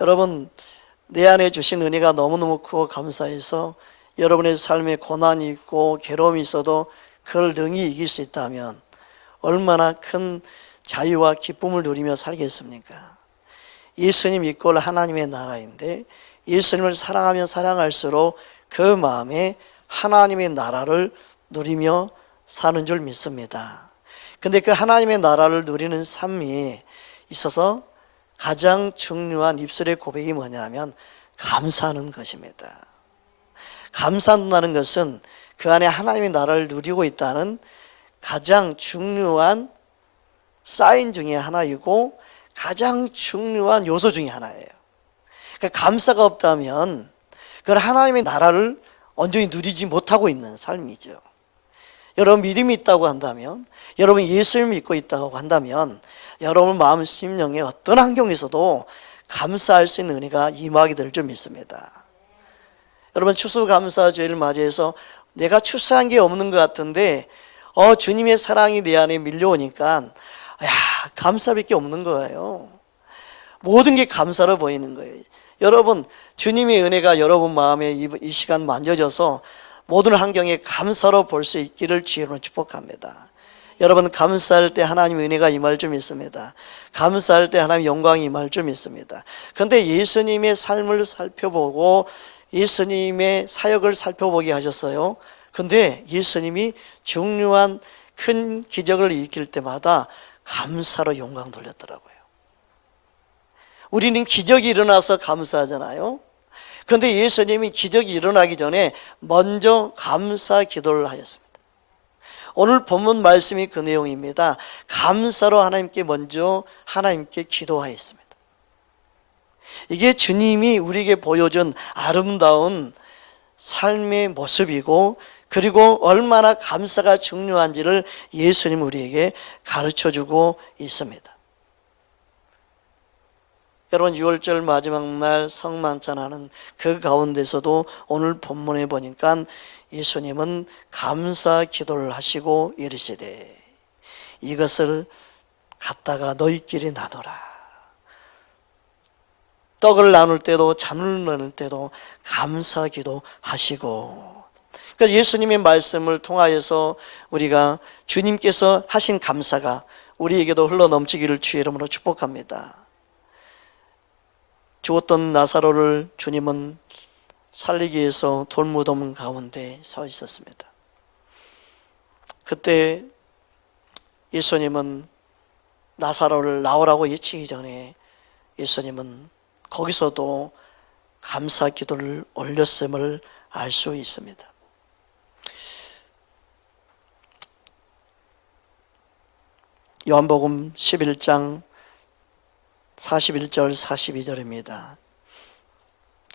여러분, 내 안에 주신 은혜가 너무너무 크고 감사해서 여러분의 삶에 고난이 있고 괴로움이 있어도 그걸 능히 이길 수 있다면 얼마나 큰 자유와 기쁨을 누리며 살겠습니까? 예수님 믿고 하나님의 나라인데 예수님을 사랑하면 사랑할수록 그 마음에 하나님의 나라를 누리며 사는 줄 믿습니다. 근데 그 하나님의 나라를 누리는 삶이 있어서 가장 중요한 입술의 고백이 뭐냐면 감사하는 것입니다. 감사한다는 것은 그 안에 하나님의 나라를 누리고 있다는 가장 중요한 사인 중에 하나이고 가장 중요한 요소 중에 하나예요. 그러니까 감사가 없다면 그건 하나님의 나라를 온전히 누리지 못하고 있는 삶이죠. 여러분 믿음이 있다고 한다면, 여러분 예수를 믿고 있다고 한다면 여러분 마음 심령에 어떤 환경에서도 감사할 수 있는 은혜가 임하게 될 줄 믿습니다. 여러분 추수감사주일을 맞이해서 내가 추수한 게 없는 것 같은데 주님의 사랑이 내 안에 밀려오니까 감사할 게 없는 거예요. 모든 게 감사로 보이는 거예요. 여러분 주님의 은혜가 여러분 마음에 이 시간 만져져서 모든 환경에 감사로 볼 수 있기를 주님으로 축복합니다. 여러분 감사할 때 하나님의 은혜가 임할 줄 믿습니다. 감사할 때 하나님의 영광이 임할 줄 믿습니다. 그런데 예수님의 삶을 살펴보고 예수님의 사역을 살펴보게 하셨어요. 그런데 예수님이 중요한 큰 기적을 일으킬 때마다 감사로 영광 돌렸더라고요. 우리는 기적이 일어나서 감사하잖아요. 그런데 예수님이 기적이 일어나기 전에 먼저 감사 기도를 하셨습니다. 오늘 본문 말씀이 그 내용입니다. 감사로 하나님께 먼저 하나님께 기도하였습니다. 이게 주님이 우리에게 보여준 아름다운 삶의 모습이고 그리고 얼마나 감사가 중요한지를 예수님 우리에게 가르쳐주고 있습니다. 여러분 6월절 마지막 날 성만찬하는 그 가운데서도 오늘 본문에 보니까 예수님은 감사 기도를 하시고 이르시되 이것을 갖다가 너희끼리 나눠라. 떡을 나눌 때도 잔을 나눌 때도 감사 기도 하시고, 그러니까 예수님의 말씀을 통하여서 우리가 주님께서 하신 감사가 우리에게도 흘러넘치기를 주의 이름으로 축복합니다. 죽었던 나사로를 주님은 살리기 위해서 돌무덤 가운데 서 있었습니다. 그때 예수님은 나사로를 나오라고 외치기 전에 예수님은 거기서도 감사 기도를 올렸음을 알 수 있습니다. 요한복음 11장 41절 42절입니다.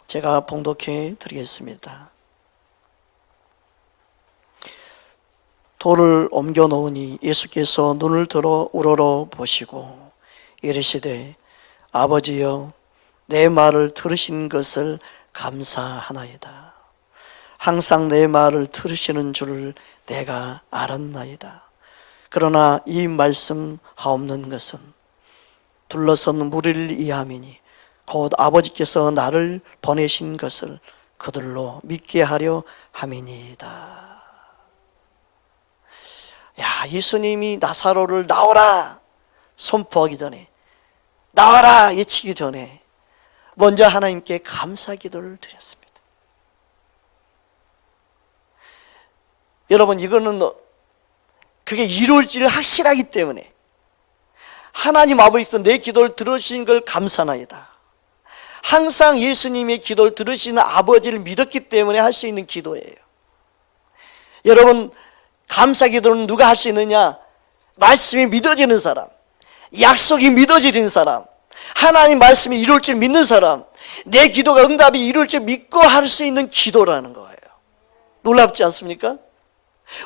제가 봉독해 드리겠습니다. 돌을 옮겨 놓으니 예수께서 눈을 들어 우러러 보시고 이르시되 아버지여 내 말을 들으신 것을 감사하나이다. 항상 내 말을 들으시는 줄을 내가 알았나이다. 그러나 이 말씀 하옵는 것은 둘러선 무리를 이함이니 곧 아버지께서 나를 보내신 것을 그들로 믿게 하려 함이니이다. 예수님이 나사로를 나오라 선포하기 전에, 나와라 외치기 전에 먼저 하나님께 감사 기도를 드렸습니다. 여러분 이거는 그게 이루어질 확실하기 때문에 하나님 아버지께서 내 기도를 들으신 걸 감사나이다. 항상 예수님의 기도를 들으시는 아버지를 믿었기 때문에 할 수 있는 기도예요. 여러분 감사 기도는 누가 할 수 있느냐? 말씀이 믿어지는 사람, 약속이 믿어지는 사람, 하나님 말씀이 이룰 줄 믿는 사람, 내 기도가 응답이 이룰 줄 믿고 할 수 있는 기도라는 거예요. 놀랍지 않습니까?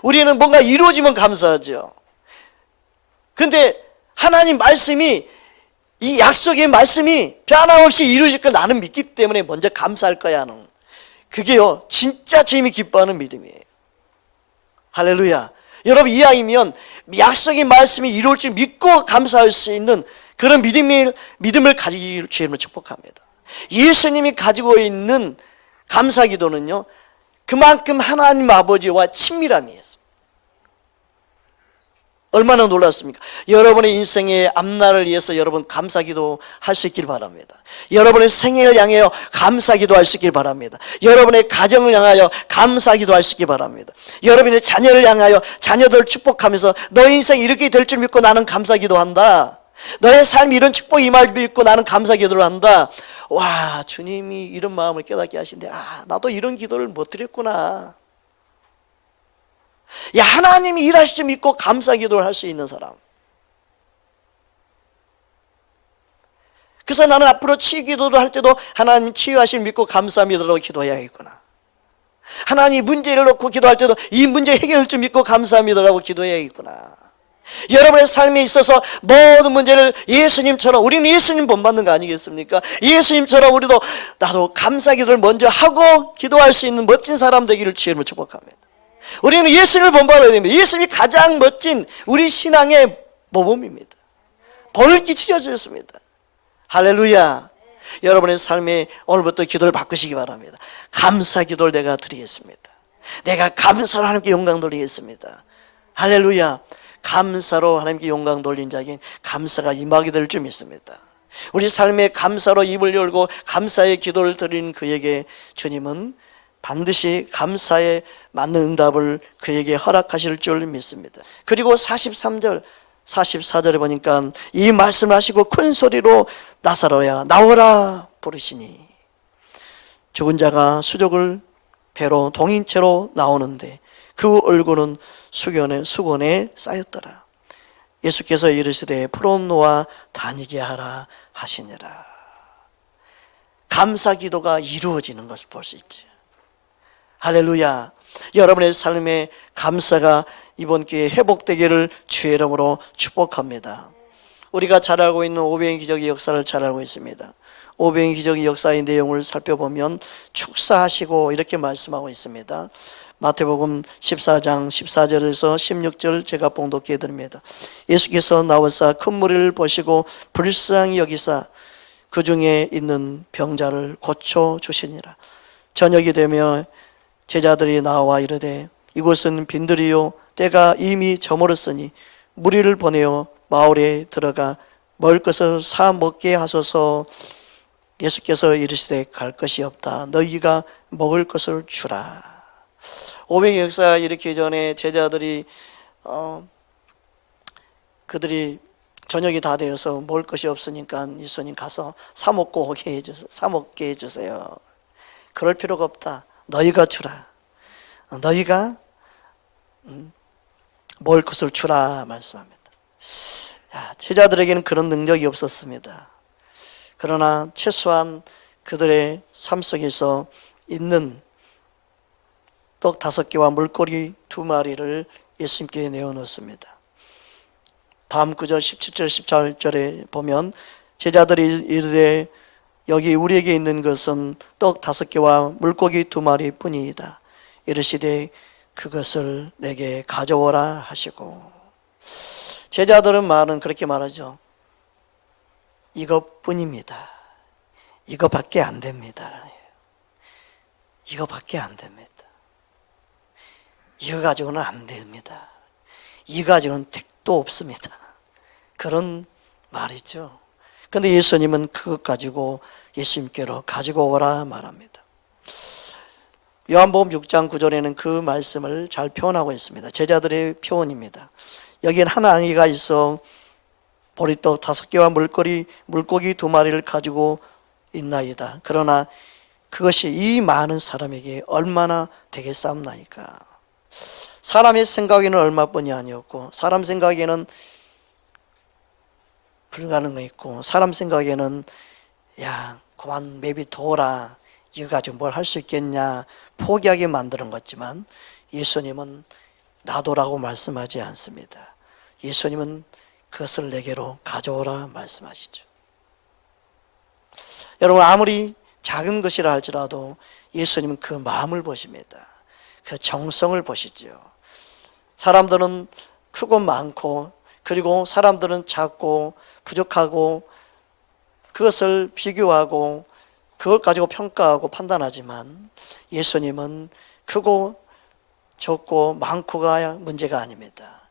우리는 뭔가 이루어지면 감사하죠. 근데 하나님 말씀이, 이 약속의 말씀이 변함없이 이루어질 걸 나는 믿기 때문에 먼저 감사할 거야 하는, 그게요 진짜 주님이 기뻐하는 믿음이에요. 할렐루야. 여러분 이왕이면 약속의 말씀이 이루어질 줄 믿고 감사할 수 있는 그런 믿음을 가지기를 주님을 축복합니다. 예수님이 가지고 있는 감사기도는요, 그만큼 하나님 아버지와 친밀함이에요. 얼마나 놀랐습니까? 여러분의 인생의 앞날을 위해서 여러분 감사기도 할 수 있길 바랍니다. 여러분의 생애를 향하여 감사기도 할 수 있길 바랍니다. 여러분의 가정을 향하여 감사기도 할 수 있길 바랍니다. 여러분의 자녀를 향하여 자녀들을 축복하면서 너의 인생이 이렇게 될 줄 믿고 나는 감사기도 한다. 너의 삶이 이런 축복이 임할 줄 믿고 나는 감사기도를 한다. 와, 주님이 이런 마음을 깨닫게 하신데, 나도 이런 기도를 못 드렸구나. 야, 하나님이 일하실 줄 믿고 감사기도를 할 수 있는 사람. 그래서 나는 앞으로 치유기도를 할 때도 하나님 치유하실 믿고 감사합니다라고 기도해야겠구나. 하나님 문제를 놓고 기도할 때도 이 문제 해결할 줄 믿고 감사합니다라고 기도해야겠구나. 여러분의 삶에 있어서 모든 문제를 예수님처럼, 우리는 예수님 본받는 거 아니겠습니까? 예수님처럼 우리도 나도 감사기도를 먼저 하고 기도할 수 있는 멋진 사람 되기를 주님을 축복합니다. 우리는 예수님을 본받아야 됩니다. 예수님이 가장 멋진 우리 신앙의 모범입니다. 본을 끼치셔 주셨습니다. 할렐루야. 여러분의 삶에 오늘부터 기도를 바꾸시기 바랍니다. 감사 기도를 내가 드리겠습니다. 내가 감사로 하나님께 영광 돌리겠습니다. 할렐루야. 감사로 하나님께 영광 돌린 자에게 감사가 임하게 될 줄 믿습니다. 우리 삶에 감사로 입을 열고 감사의 기도를 드리는 그에게 주님은 반드시 감사에 맞는 응답을 그에게 허락하실 줄 믿습니다. 그리고 43절 44절에 보니까 이 말씀을 하시고 큰 소리로 나사로야 나오라 부르시니, 죽은 자가 수족을 배로 동인체로 나오는데 그 얼굴은 수건에 쌓였더라. 예수께서 이르시되 풀어 놓아 다니게 하라 하시니라. 감사 기도가 이루어지는 것을 볼 수 있죠. 할렐루야. 여러분의 삶에 감사가 이번 기회에 회복되기를 주의 이름으로 축복합니다. 우리가 잘 알고 있는 오병이의 기적의 역사를 잘 알고 있습니다. 오병이의 기적의 역사의 내용을 살펴보면 축사하시고 이렇게 말씀하고 있습니다. 마태복음 14장 14절에서 16절 제가 봉독해 드립니다. 예수께서 나와서 큰 무리를 보시고 불쌍히 여기사 그 중에 있는 병자를 고쳐 주시니라. 저녁이 되며 제자들이 나와 이르되 이곳은 빈들이요 때가 이미 저물었으니 무리를 보내어 마을에 들어가 먹을 것을 사 먹게 하소서. 예수께서 이르시되 갈 것이 없다. 너희가 먹을 것을 주라. 오병이의 역사 일으키기 전에 제자들이 그들이 저녁이 다 되어서 먹을 것이 없으니까 예수님 가서 사 먹게 해주세요. 그럴 필요가 없다. 너희가 주라. 너희가 먹을 것을 주라 말씀합니다. 제자들에게는 그런 능력이 없었습니다. 그러나 최소한 그들의 삶 속에서 있는 떡 5개와 물고기 2마리를 예수님께 내어놓습니다. 다음 구절 17절 18절에 보면 제자들이 이르되 여기 우리에게 있는 것은 떡 5개와 물고기 2마리 뿐이다. 이르시되 그것을 내게 가져오라 하시고, 제자들은 말은 그렇게 말하죠. 이것뿐입니다. 이거밖에 안 됩니다. 이거밖에 안 됩니다. 이거 가지고는 안 됩니다. 이거 가지고는 택도 없습니다. 그런 말이죠. 그런데 예수님은 그것 가지고 예수님께로 가지고 오라 말합니다. 요한복음 6장 9절에는 그 말씀을 잘 표현하고 있습니다. 제자들의 표현입니다. 여기엔 한 아이가 있어 보리떡 5개와 물고기 2마리를 가지고 있나이다. 그러나 그것이 이 많은 사람에게 얼마나 되겠사옵나이까. 사람의 생각에는 얼마뿐이 아니었고, 사람 생각에는 불가능해 있고, 사람 생각에는 야 그만 맵이 둬라, 이거 가지고 뭘 할 수 있겠냐 포기하게 만드는 거지만, 예수님은 놔둬라고 말씀하지 않습니다. 예수님은 그것을 내게로 가져오라 말씀하시죠. 여러분, 아무리 작은 것이라 할지라도 예수님은 그 마음을 보십니다. 그 정성을 보시죠. 사람들은 크고 많고, 그리고 사람들은 작고 부족하고, 그것을 비교하고 그것 가지고 평가하고 판단하지만 예수님은 크고 적고 많고가 문제가 아닙니다.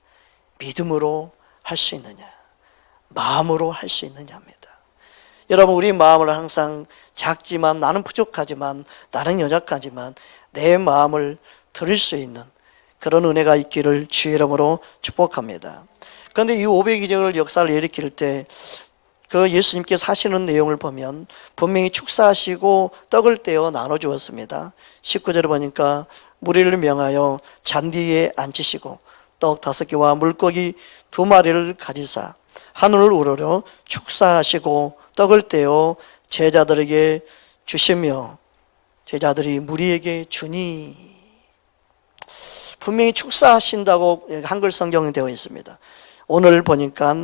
믿음으로 할 수 있느냐, 마음으로 할 수 있느냐입니다. 여러분, 우리 마음을 항상 작지만, 나는 부족하지만, 나는 연약하지만 내 마음을 들을 수 있는 그런 은혜가 있기를 주의 이름으로 축복합니다. 그런데 이 500기적을 역사를 일으킬 때 그 예수님께서 하시는 내용을 보면 분명히 축사하시고 떡을 떼어 나눠 주었습니다. 19절에 보니까 무리를 명하여 잔디 위에 앉히시고 떡 5개와 물고기 2마리를 가지사 하늘을 우러러 축사하시고 떡을 떼어 제자들에게 주시며 제자들이 무리에게 주니. 분명히 축사하신다고 한글 성경에 되어 있습니다. 오늘 보니까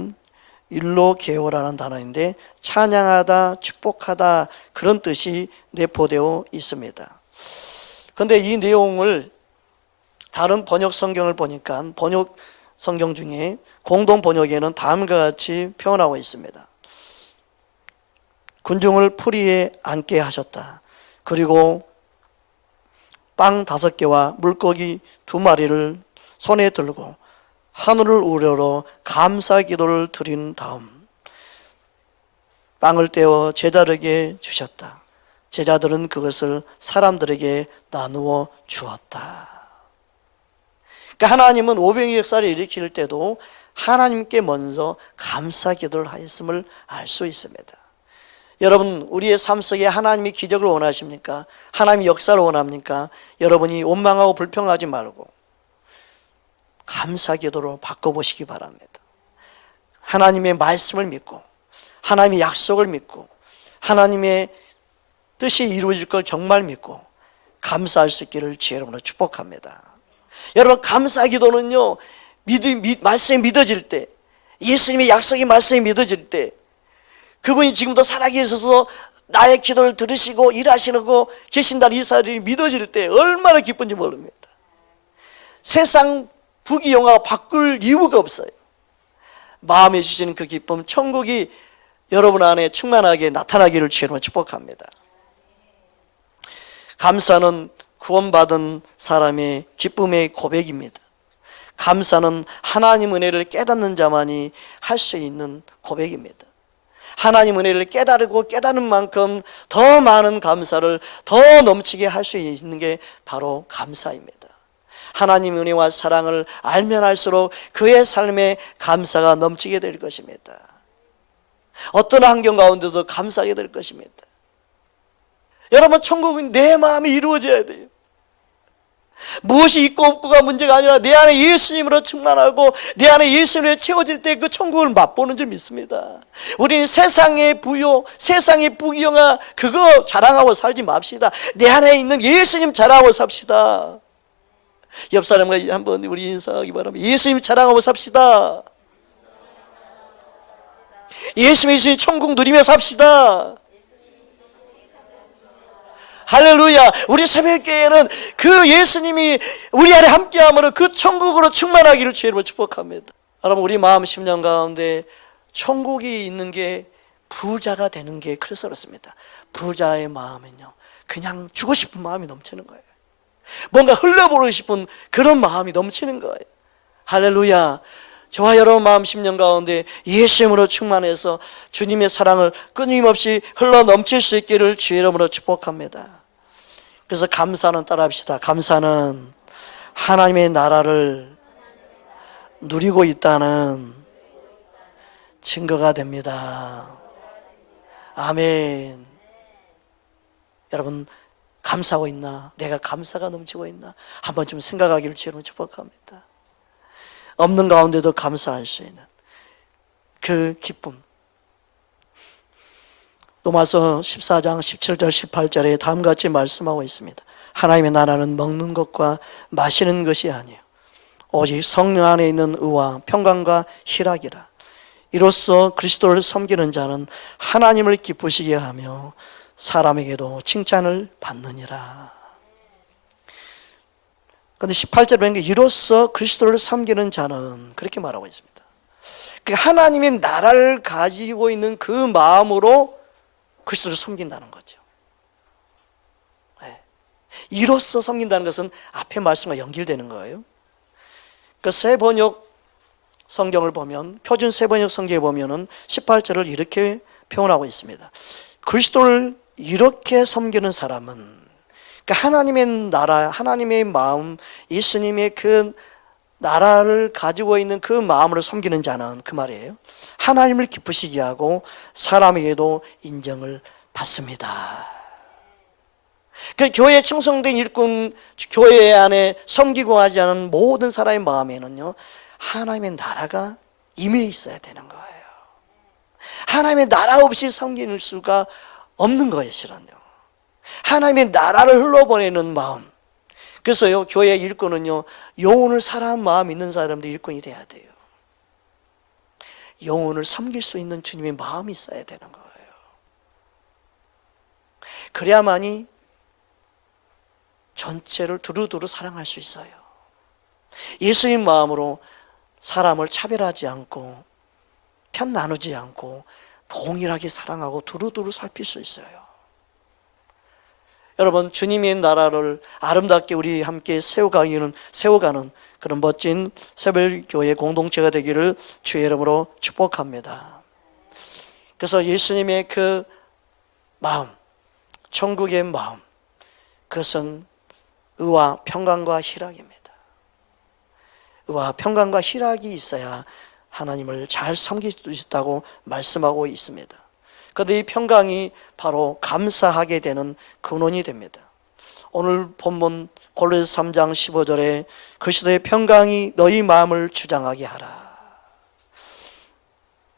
일로게오라는 단어인데 찬양하다, 축복하다 그런 뜻이 내포되어 있습니다. 그런데 이 내용을 다른 번역 성경을 보니까 번역 성경 중에 공동 번역에는 다음과 같이 표현하고 있습니다. 군중을 풀 위에 앉게 하셨다. 그리고 빵 5개와 물고기 2마리를 손에 들고 하늘을 우러러 감사 기도를 드린 다음 빵을 떼어 제자들에게 주셨다. 제자들은 그것을 사람들에게 나누어 주었다. 그러니까 하나님은 500의 역사를 일으킬 때도 하나님께 먼저 감사 기도를 하였음을 알 수 있습니다. 여러분, 우리의 삶 속에 하나님이 기적을 원하십니까? 하나님이 역사를 원합니까? 여러분이 원망하고 불평하지 말고 감사 기도로 바꿔보시기 바랍니다. 하나님의 말씀을 믿고 하나님의 약속을 믿고 하나님의 뜻이 이루어질 걸 정말 믿고 감사할 수 있기를 주님으로 축복합니다. 여러분, 감사 기도는요, 말씀이 믿어질 때, 예수님의 약속이 말씀이 믿어질 때, 그분이 지금도 살아계셔서 나의 기도를 들으시고 일하시고 계신다는 이 사실이 믿어질 때 얼마나 기쁜지 모릅니다. 세상 부귀영화 바꿀 이유가 없어요. 마음에 주시는 그 기쁨, 천국이 여러분 안에 충만하게 나타나기를 주님으로 축복합니다. 감사는 구원받은 사람의 기쁨의 고백입니다. 감사는 하나님 은혜를 깨닫는 자만이 할 수 있는 고백입니다. 하나님 은혜를 깨달고 깨닫는 만큼 더 많은 감사를 더 넘치게 할 수 있는 게 바로 감사입니다. 하나님 은혜와 사랑을 알면 알수록 그의 삶에 감사가 넘치게 될 것입니다. 어떤 환경 가운데도 감사하게 될 것입니다. 여러분, 천국은 내 마음이 이루어져야 돼요. 무엇이 있고 없고가 문제가 아니라 내 안에 예수님으로 충만하고 내 안에 예수님으로 채워질 때 그 천국을 맛보는 줄 믿습니다. 우리는 세상의 부요, 세상의 부귀영화 그거 자랑하고 살지 맙시다. 내 안에 있는 예수님 자랑하고 삽시다. 옆 사람과 한번 우리 인사하기 바랍니다. 예수님 자랑하고 삽시다. 예수님 천국 누리며 삽시다. 할렐루야. 우리 새벽교회는 그 예수님이 우리 안에 함께함으로 그 천국으로 충만하기를 주님으로 축복합니다. 여러분, 우리 마음 심령 가운데 천국이 있는 게 부자가 되는 게 그래서 그렇습니다. 부자의 마음은요, 그냥 주고 싶은 마음이 넘치는 거예요. 뭔가 흘려보내고 싶은 그런 마음이 넘치는 거예요. 할렐루야. 저와 여러분 마음 심령 가운데 예수님으로 충만해서 주님의 사랑을 끊임없이 흘러 넘칠 수 있기를 주의 이름으로 축복합니다. 그래서 감사는 따라합시다. 감사는 하나님의 나라를 누리고 있다는 증거가 됩니다. 아멘. 여러분, 감사하고 있나? 내가 감사가 넘치고 있나? 한번 좀 생각하기를 주님으로 축복합니다. 없는 가운데도 감사할 수 있는 그 기쁨. 로마서 14장 17절 18절에 다음과 같이 말씀하고 있습니다. 하나님의 나라는 먹는 것과 마시는 것이 아니에요. 오직 성령 안에 있는 의와 평강과 희락이라. 이로써 그리스도를 섬기는 자는 하나님을 기쁘시게 하며 사람에게도 칭찬을 받느니라. 그런데 18절에 보니까 이로써 그리스도를 섬기는 자는 그렇게 말하고 있습니다. 그러니까 하나님의 나라를 가지고 있는 그 마음으로 그리스도를 섬긴다는 거죠. 이로써 섬긴다는 것은 앞에 말씀과 연결되는 거예요. 그 새 번역 성경을 보면, 표준 새 번역 성경에 보면은 18절을 이렇게 표현하고 있습니다. 그리스도를 이렇게 섬기는 사람은, 그러니까 하나님의 나라, 하나님의 마음, 예수님의 그 나라를 가지고 있는 그 마음으로 섬기는 자는, 그 말이에요, 하나님을 기쁘시게 하고 사람에게도 인정을 받습니다. 그 교회에 충성된 일꾼, 교회 안에 섬기고 하지 않은 모든 사람의 마음에는요, 하나님의 나라가 임해 있어야 되는 거예요. 하나님의 나라 없이 섬길 수가 없는 거예요, 실은요. 하나님의 나라를 흘러보내는 마음. 그래서요, 교회 일꾼은요, 영혼을 사랑하는 마음 있는 사람도 일꾼이 돼야 돼요. 영혼을 섬길 수 있는 주님의 마음이 있어야 되는 거예요. 그래야만이 전체를 두루두루 사랑할 수 있어요. 예수님 마음으로 사람을 차별하지 않고 편 나누지 않고 동일하게 사랑하고 두루두루 살필 수 있어요. 여러분, 주님의 나라를 아름답게 우리 함께 세워가는 그런 멋진 새별교회 공동체가 되기를 주의 이름으로 축복합니다. 그래서 예수님의 그 마음, 천국의 마음, 그것은 의와 평강과 희락입니다. 의와 평강과 희락이 있어야 하나님을 잘 섬길 수 있다고 말씀하고 있습니다. 그런데 이 평강이 바로 감사하게 되는 근원이 됩니다. 오늘 본문 골로새 3장 15절에 그리스도의 평강이 너희 마음을 주장하게 하라.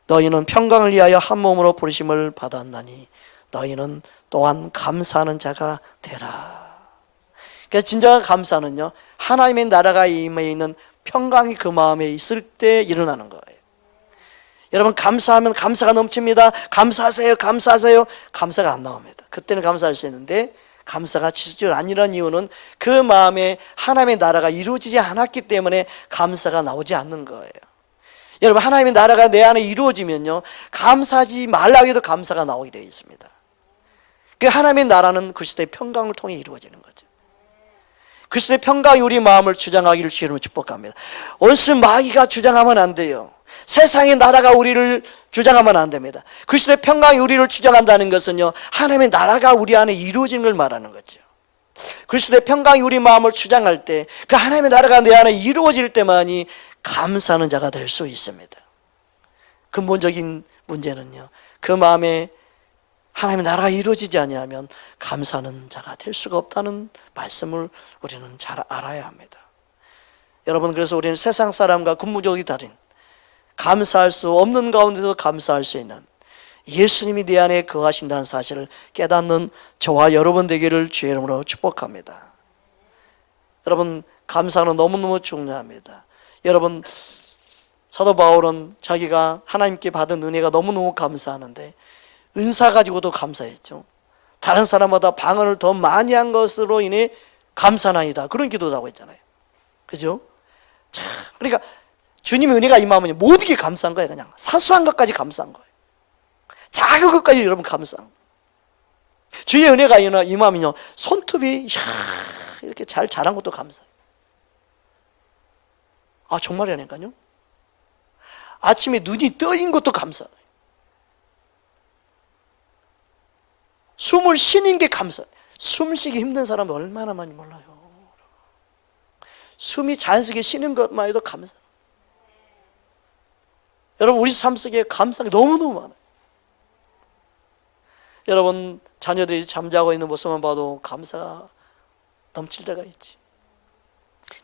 너희는 평강을 위하여 한 몸으로 부르심을 받았나니 너희는 또한 감사하는 자가 되라. 그러니까 진정한 감사는요, 하나님의 나라가 임해 있는 평강이 그 마음에 있을 때 일어나는 거예요. 여러분, 감사하면 감사가 넘칩니다. 감사하세요, 감사하세요. 감사가 안 나옵니다. 그때는 감사할 수 있는데 감사가 지속적으로 안 일어나는 이유는 그 마음에 하나님의 나라가 이루어지지 않았기 때문에 감사가 나오지 않는 거예요. 여러분, 하나님의 나라가 내 안에 이루어지면요, 감사하지 말라고 해도 감사가 나오게 되어 있습니다. 그 하나님의 나라는 그리스도의 평강을 통해 이루어지는 거죠. 그리스도의 평강이 우리 마음을 주장하기를 주님으로 축복합니다. 원수 마귀가 주장하면 안 돼요. 세상의 나라가 우리를 주장하면 안 됩니다. 그리스도의 평강이 우리를 주장한다는 것은요, 하나님의 나라가 우리 안에 이루어지는 걸 말하는 거죠. 그리스도의 평강이 우리 마음을 주장할 때, 그 하나님의 나라가 내 안에 이루어질 때만이 감사하는 자가 될 수 있습니다. 근본적인 문제는요, 그 마음에 하나님의 나라가 이루어지지 아니하면 감사하는 자가 될 수가 없다는 말씀을 우리는 잘 알아야 합니다. 여러분, 그래서 우리는 세상 사람과 근본적이 다른, 감사할 수 없는 가운데도 감사할 수 있는 예수님이 내 안에 거하신다는 사실을 깨닫는 저와 여러분 되기를 주의 이름으로 축복합니다. 여러분, 감사는 너무너무 중요합니다. 여러분, 사도 바울은 자기가 하나님께 받은 은혜가 너무너무 감사하는데 은사 가지고도 감사했죠. 다른 사람보다 방언을 더 많이 한 것으로 인해 감사나이다, 그런 기도도 하고 있잖아요. 그죠? 자, 그러니까 주님의 은혜가 임하면 모든 게 감사한 거예요. 그냥 사소한 것까지 감사한 거예요. 작은 것까지 여러분 감사한 거예요. 주의 은혜가 임하면요, 손톱이 이렇게 잘 자란 것도 감사해요. 아, 정말이라니까요. 아침에 눈이 떠인 것도 감사해요. 숨을 쉬는 게 감사해요. 숨 쉬기 힘든 사람은 얼마나 많이 몰라요. 숨이 자연스럽게 쉬는 것만 해도 감사해요. 여러분, 우리 삶 속에 감사가 너무너무 많아요. 여러분, 자녀들이 잠자고 있는 모습만 봐도 감사가 넘칠 때가 있지.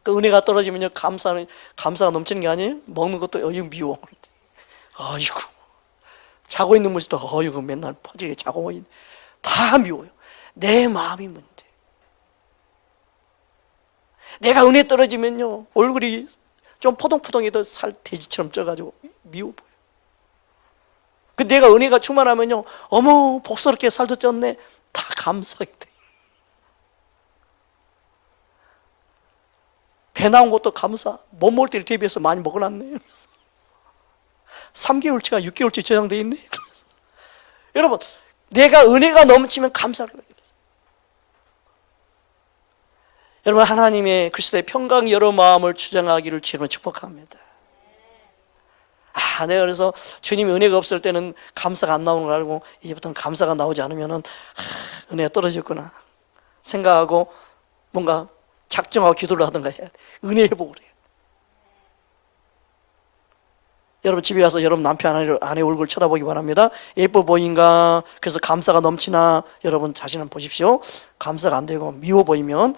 그 은혜가 떨어지면요, 감사가 넘치는 게 아니에요. 먹는 것도 어이구 미워. 아이고, 자고 있는 모습도 어이구 맨날 퍼지게 자고 있는, 다 미워요. 내 마음이 문제. 내가 은혜 떨어지면요, 얼굴이 좀 포동포동해도 살 돼지처럼 쪄가지고 미워 보여. 그 내가 은혜가 충만하면요, 어머 복스럽게 살도 쪘네, 다 감사하게 돼. 배 나온 것도 감사. 못 먹을 때를 대비해서 많이 먹어놨네. 3개월치가 6개월치 저장돼 있네. 그래서 여러분, 내가 은혜가 넘치면 감사를 해요. 여러분, 하나님의 그리스도의 평강 여러 마음을 주장하기를 주님을 축복합니다. 내가 그래서 주님이 은혜가 없을 때는 감사가 안 나오는 걸 알고 이제부터는 감사가 나오지 않으면은 은혜가 떨어졌구나 생각하고 뭔가 작정하고 기도를 하든가 해야 돼. 은혜 회복을 해요. 여러분 집에 가서 여러분 남편 아내 얼굴 쳐다보기 바랍니다. 예뻐 보인가? 그래서 감사가 넘치나? 여러분 자신 한번 보십시오. 감사가 안 되고 미워 보이면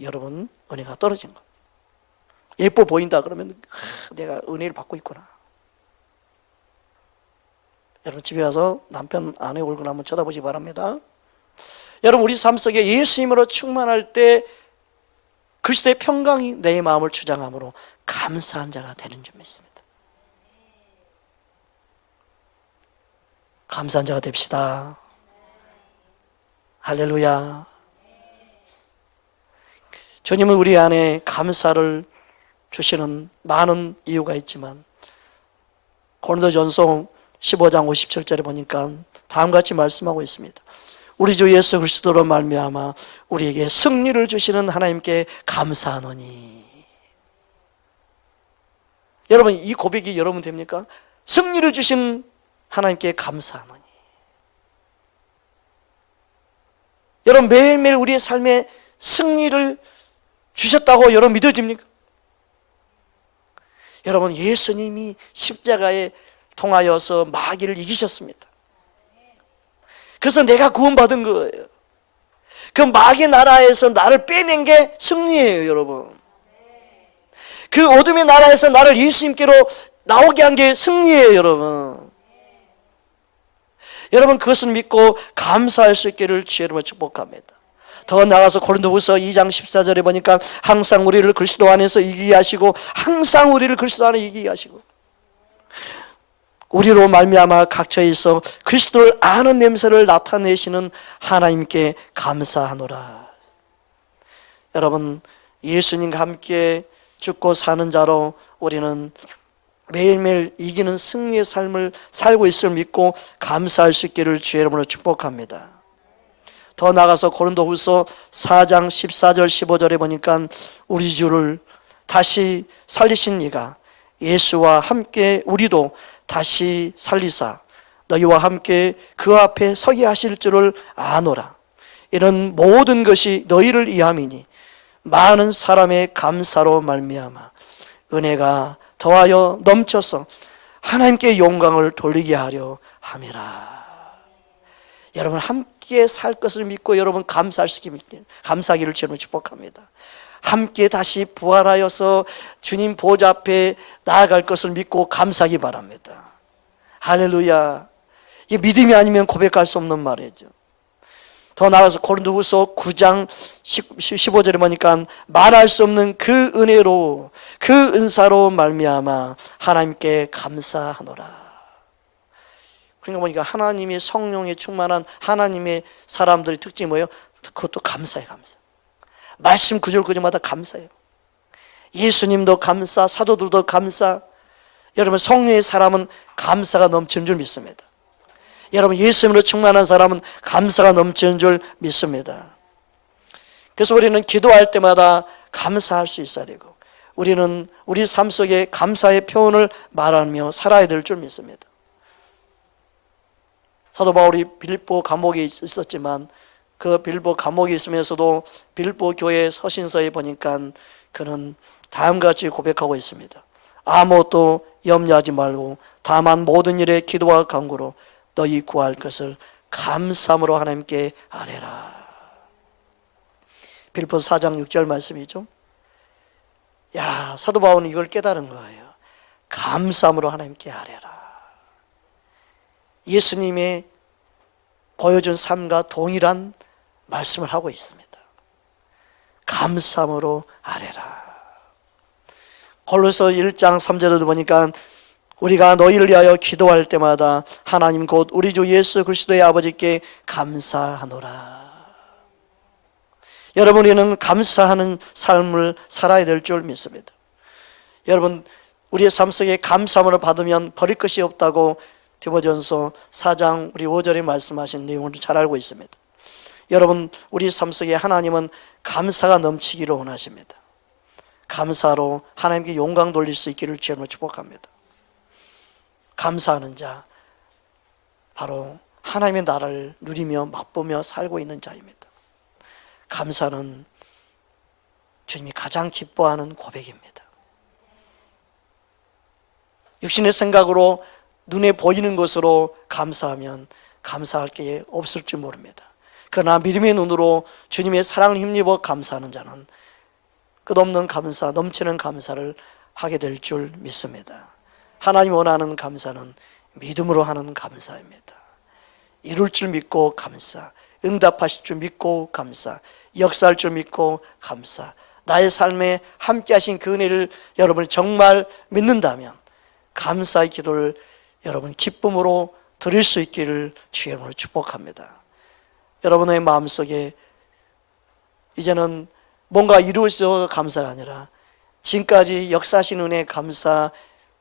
여러분 은혜가 떨어진 거. 예뻐 보인다 그러면 내가 은혜를 받고 있구나. 여러분 집에 가서 남편 아내 얼굴 한번 쳐다보시기 바랍니다. 여러분 우리 삶 속에 예수님으로 충만할 때 그리스도의 평강이 내 마음을 주장함으로 감사한 자가 되는 줄 믿습니다. 감사한 자가 됩시다. 할렐루야. 주님은 우리 안에 감사를 주시는 많은 이유가 있지만 고린도전서 15장 57절에 보니까 다음같이 말씀하고 있습니다. 우리 주 예수 그리스도로 말미암아 우리에게 승리를 주시는 하나님께 감사하노니. 여러분 이 고백이 여러분 됩니까? 승리를 주신 하나님께 감사하노니. 여러분 매일매일 우리의 삶에 승리를 주셨다고 여러분 믿어집니까? 여러분 예수님이 십자가에 통하여서 마귀를 이기셨습니다. 그래서 내가 구원받은 거예요. 그 마귀 나라에서 나를 빼낸 게 승리예요, 여러분. 그 어둠의 나라에서 나를 예수님께로 나오게 한 게 승리예요, 여러분. 여러분 그것을 믿고 감사할 수 있기를 주의 이름으로 축복합니다. 더 나아가서 고린도후서 2장 14절에 보니까 항상 우리를 그리스도 안에서 이기게 하시고 항상 우리를 그리스도 안에 이기게 하시고 우리로 말미암아 각처에 있어 그리스도를 아는 냄새를 나타내시는 하나님께 감사하노라. 여러분 예수님과 함께 죽고 사는 자로 우리는 매일매일 이기는 승리의 삶을 살고 있음을 믿고 감사할 수 있기를 주의 이름으로 축복합니다. 더 나아가서 고린도후서 4장 14절 15절에 보니까 우리 주를 다시 살리신 이가 예수와 함께 우리도 다시 살리사 너희와 함께 그 앞에 서게 하실 줄을 아노라. 이런 모든 것이 너희를 위함이니 많은 사람의 감사로 말미암아 은혜가 더하여 넘쳐서 하나님께 영광을 돌리게 하려 함이라. 여러분 함께 살 것을 믿고 여러분 감사하기를 주님을 축복합니다. 함께 다시 부활하여서 주님 보좌 앞에 나아갈 것을 믿고 감사하기 바랍니다. 할렐루야. 이게 믿음이 아니면 고백할 수 없는 말이죠. 더 나아가서 고린도후서 9장 15절에 보니까 말할 수 없는 그 은혜로 그 은사로 말미암아 하나님께 감사하노라. 그러니까 보니까 하나님의 성령에 충만한 하나님의 사람들의 특징이 뭐예요? 그것도 감사해요. 감사. 말씀 구절 구절마다 감사해요. 예수님도 감사, 사도들도 감사. 여러분 성령의 사람은 감사가 넘치는 줄 믿습니다. 여러분 예수님으로 충만한 사람은 감사가 넘치는 줄 믿습니다. 그래서 우리는 기도할 때마다 감사할 수 있어야 되고 우리는 우리 삶 속에 감사의 표현을 말하며 살아야 될 줄 믿습니다. 사도 바울이 빌립보 감옥에 있었지만 그 빌립보 감옥에 있으면서도 빌립보 교회 서신서에 보니까 그는 다음과 같이 고백하고 있습니다. 아무것도 염려하지 말고 다만 모든 일에 기도와 간구로 너희 구할 것을 감사함으로 하나님께 아뢰라. 빌립보서 4장 6절 말씀이죠. 야, 사도 바울은 이걸 깨달은 거예요. 감사함으로 하나님께 아뢰라. 예수님의 보여준 삶과 동일한 말씀을 하고 있습니다. 감사함으로 아뢰라. 골로새 1장 3절에도 보니까 우리가 너희를 위하여 기도할 때마다 하나님 곧 우리 주 예수 그리스도의 아버지께 감사하노라. 여러분 우리는 감사하는 삶을 살아야 될 줄 믿습니다. 여러분 우리의 삶 속에 감사함을 받으면 버릴 것이 없다고 디모데전서 4장 우리 5절에 말씀하신 내용을 잘 알고 있습니다. 여러분, 우리 삶 속에 하나님은 감사가 넘치기를 원하십니다. 감사로 하나님께 영광 돌릴 수 있기를 주님으로 축복합니다. 감사하는 자, 바로 하나님의 나라를 누리며 맛보며 살고 있는 자입니다. 감사는 주님이 가장 기뻐하는 고백입니다. 육신의 생각으로 눈에 보이는 것으로 감사하면 감사할 게 없을 줄 모릅니다. 그러나 믿음의 눈으로 주님의 사랑을 힘입어 감사하는 자는 끝없는 감사, 넘치는 감사를 하게 될 줄 믿습니다. 하나님 원하는 감사는 믿음으로 하는 감사입니다. 이룰 줄 믿고 감사, 응답하실 줄 믿고 감사, 역사할 줄 믿고 감사, 나의 삶에 함께 하신 그 은혜를 여러분이 정말 믿는다면 감사의 기도를 여러분 기쁨으로 드릴 수 있기를 주의 이름으로 축복합니다. 여러분의 마음속에 이제는 뭔가 이루어져서 감사가 아니라 지금까지 역사하신 은혜 감사,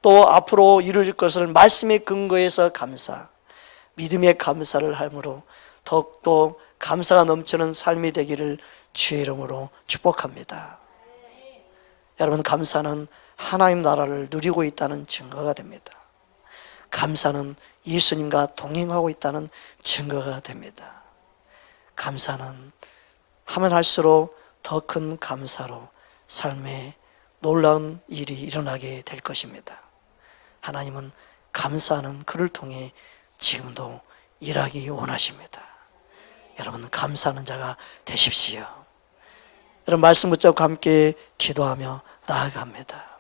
또 앞으로 이루어질 것을 말씀의 근거에서 감사, 믿음의 감사를 함으로 더욱더 감사가 넘치는 삶이 되기를 주의 이름으로 축복합니다. 여러분, 감사는 하나님 나라를 누리고 있다는 증거가 됩니다. 감사는 예수님과 동행하고 있다는 증거가 됩니다. 감사는 하면 할수록 더 큰 감사로 삶에 놀라운 일이 일어나게 될 것입니다. 하나님은 감사하는 그를 통해 지금도 일하기 원하십니다. 여러분, 감사하는 자가 되십시오. 여러분, 말씀 붙잡고 함께 기도하며 나아갑니다.